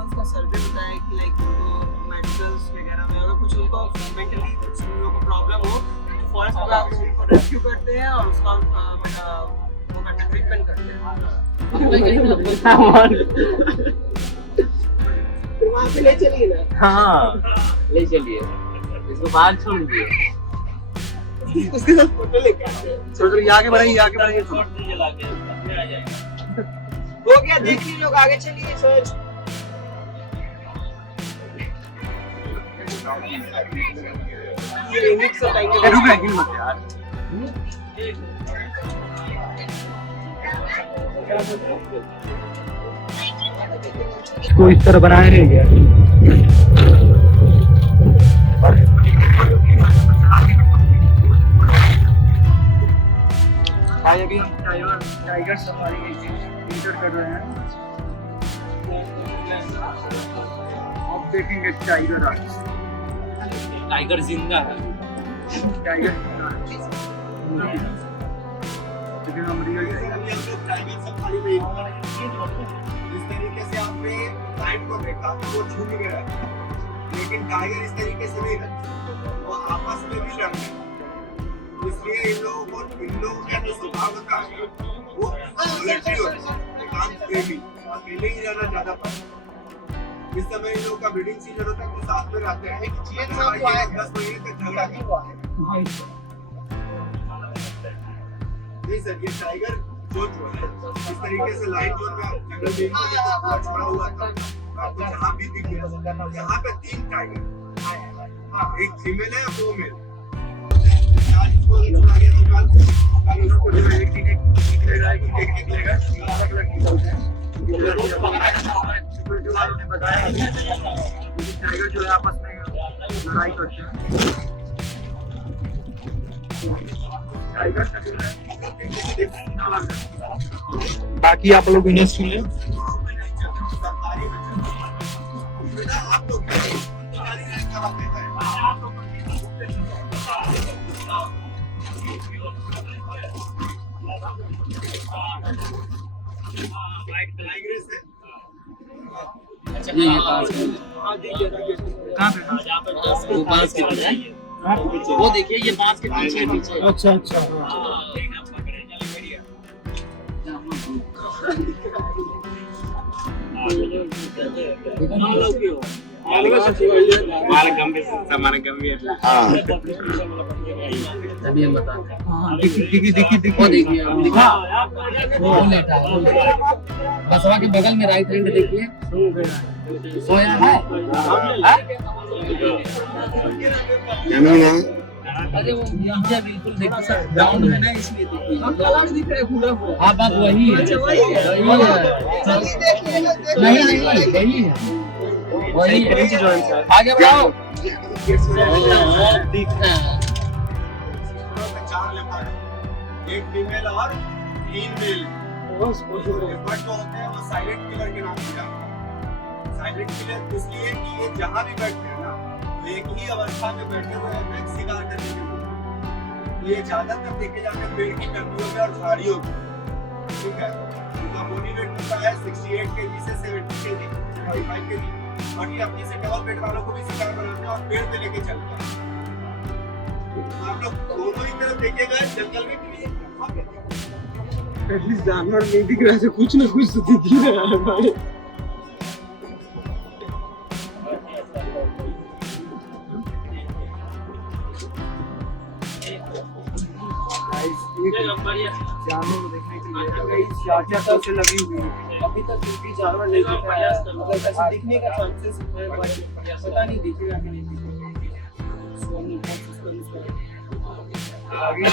Animals का सर्वे होता है कि लाइक मेडिकल्स वगैरह में अगर कुछ उनको मेंटली कुछ उन लोगों को प्रॉब्लम हो तो फॉरेस्ट विभाग उनको रेस्क्यू करते हैं और उसका वो करते हैं, ट्रीटमेंट करते हैं। वहाँ पे ले चलिए ना। हाँ ले चलिए, इसको बाहर छोड़ दिए, उसके साथ फोटो लेके आते हैं। चलो यहाँ के बढ़ाइए, यहाँ के बढ़ाइए। हो गया, देख लीजिए लोग, आगे चलिए। सोच रुक गए मत यार। इसको इस तरह बनाया नहीं गया। भाई अभी हम टाइगर सफारी एंटर कर रहे हैं। अब देखेंगे टाइगर आज। टाइगर जिंदा है। टाइगर लेकिन हम रियल टाइगर सफारी में इस तरीके से आपने लाइन को देखा वो झूम गया, लेकिन टाइगर इस तरीके से नहीं रहते, वो आपस में भी लड़ते हैं। इसलिए इन लोगों का जो स्वभाव होता है वो वॉलंटरी होता है, काम प्रेमी, अकेले ही रहना ज्यादा पसंद। इस समय इन लोगों का ब्रीडिंग सीजन होता है, वो साथ में रहते हैं। 10 महीने तक झगड़ा नहीं हुआ है। नहीं सर, ये टाइगर जो है इस तरीके से लाइन जोन में जंगल में छोड़ा हुआ था, आपको जहाँ भी दिख गया। यहाँ पे 3 टाइगर, एक फीमेल है, 2 मेल। आज इसको छोड़ा गया तो कल उसको जो है एक निकलेगा, एक निकलेगा, अलग-अलग निकलते हैं। सिक्योरिटी वालों ने बताया कि टाइगर जो है आपस में लड़ाई करते हैं। बाकी आप लोग इन्हें सुने। वो बांस के पीछे, वो देखिए ये बांस के पीछे पीछे। अच्छा अच्छा। हमारा गंभीर हाँ तभी हम बताते हैं। देखिए वो देखिए दिखा वो लेटा है, बसवा के बगल में राइट हैंड देखिए सोया है। अरे वो नीचे बिल्कुल देखिए सर ग्राउंड में ना, इसलिए देखिए हाँ बात वही है, नहीं नहीं वही है, वही आगे बढ़ाओ। एक फीमेल और 3 मेल बट जो होते हैं वो साइलेंट किलर के नाम से जाते हैं। साइलेंट किलर इसलिए कि ये जहाँ भी बैठते हैं ना एक ही अवस्था में बैठे हुए हैं शिकार करने के लिए। ये ज्यादातर देखे जाते हैं पेड़ की टहनियों में और झाड़ियों में, ठीक है। उनका बॉडी वेट होता है 68 kg से 70 kg 75 kg, और ये अपने से डबल वेट वालों को भी शिकार बनाते हैं और पेड़ पे लेके चलते हैं। आप लोग दोनों ही तरफ देखिएगा, जंगल में भी एटलीस्ट जानवर नहीं दिख रहा है, कुछ ना कुछ तो दिख ही रहा है भाई। जानवर को देखने के लिए क्या से लगी हुई है, अभी तक कोई जानवर नहीं दिखा है। मतलब ऐसे दिखने का चांसेस है, पता नहीं दिखेगा कि नहीं दिखेगा। आगे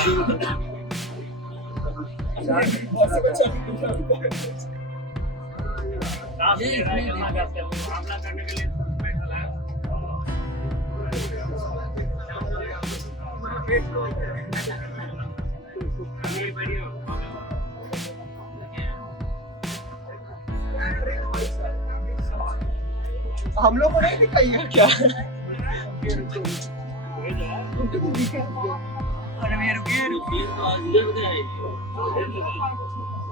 हम लोग को नहीं दिखाई है क्या? अरे रुकिए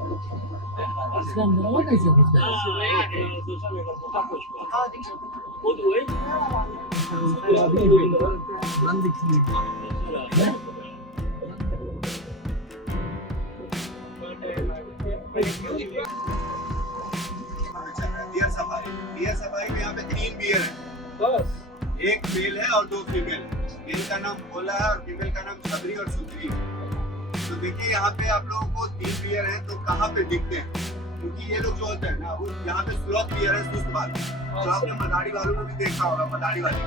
इसका अंदर वाला कैसे दिखता है? बंद दिखती है। बियर सफारी में यहाँ पे 3 बियर है, एक मेल है और 2 फीमेल। मेल का नाम भोला है और फीमेल का नाम छबरी और सुंदरी है। तो देखिए यहाँ पे आप लोगों को 3 बियर है, तो कहाँ पे दिखते हैं? क्योंकि ये लोग जो होते हैं ना, वो यहाँ पे स्लॉथ बियर है, सुस्त बात, जो आपने मदारी वालों ने भी देखा होगा, मदारी वाले।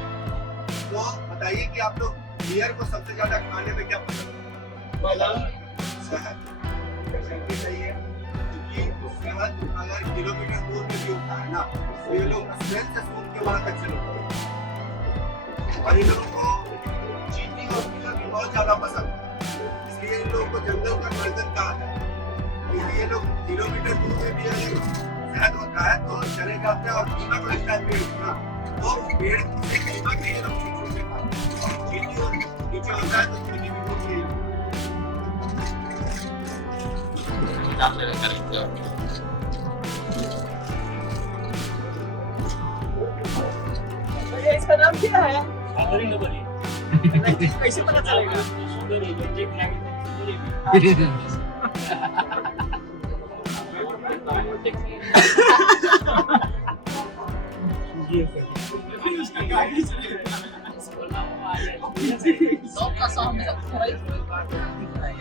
तो बताइए कि आप लोग बियर को सबसे ज्यादा खाने में क्या पसंद है? शहद। सही है, क्योंकि शहद अगर किलोमीटर दूर में भी होता है ना, तो ये लोग स्मेल से सूंघ के वहां तक चले जाते हैं। और इन लोगों को चीनी और पीना भी बहुत ज्यादा पसंद है, इसलिए इन लोगों को जंगल का गर्दन कहा है। क्योंकि ये लोग किलोमीटर दूर में भी अगर शहद होता है तो चले जाते हैं, और पीना को लगता है पेड़ ना, तो पेड़ से खरीदा के ये लोग छूट से खाते हैं। चीनी और नीचे होता है तो चीनी भी होती है। इसका नाम क्या है? कैसे पता चलेगा?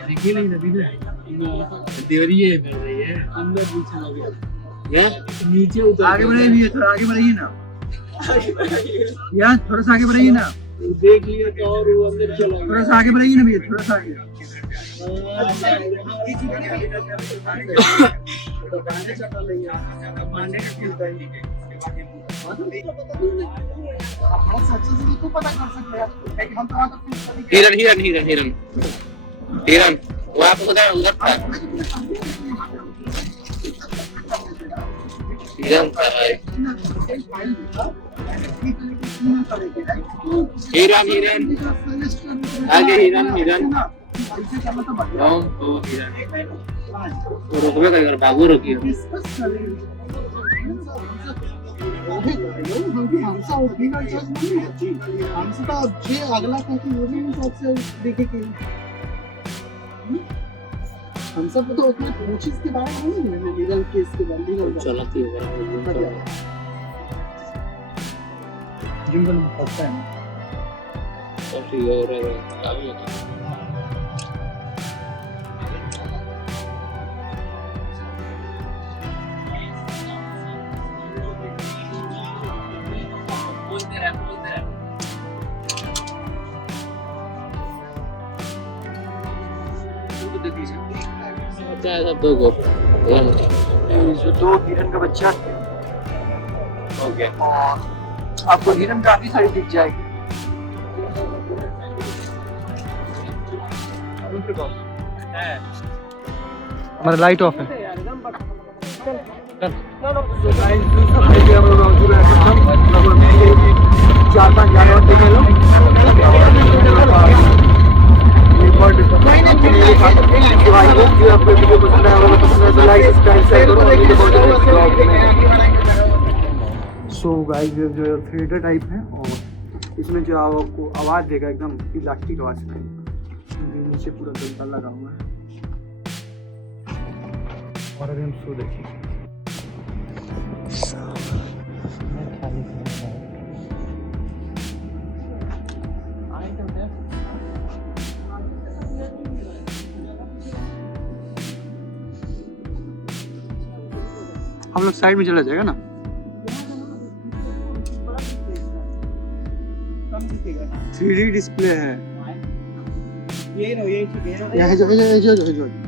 देखिए नहीं दिख रहा है, देवरिए कर रही है अंदर नीचे लगे नीचे उतर आगे बढ़ाइए भी, थोड़ा आगे बढ़ाइए ना यार, थोड़ा सा आगे बढ़ाइए ना, देख लिया तो और वो अंदर चला, थोड़ा सा आगे बढ़ाइए ना भैया, थोड़ा सा आगे। हिरन हिरन हिरन हिरन हिरन वो आप उधर उधर था हिरन हिरन हिरन आगे हिरन हिरन रोकबे कर बाबू रोकिए हम सब तो उतने कोशिश के बारे में नहीं, लीगल केस के बारे में चलती है जंगल में पड़ता है सब ठीक है और अभी अच्छा है सब दो गो जो 2 हिरन का बच्चा ओके आपको हिरन काफी सारी दिख जाएगी। हमारा लाइट ऑफ है। चार 5 जानवर देखे लो, सो गाइस जो थिएटर टाइप है, और इसमें जो आपको आवाज़ देगा एकदम इलास्टिक आवाज़ सुनाई, नीचे पूरा डंडा लगा हुआ है। और अभी हम शो देखेंगे। हम लोग साइड में चला जाएगा ना, 3D डिस्प्ले है। ये लो, ये ठीक है।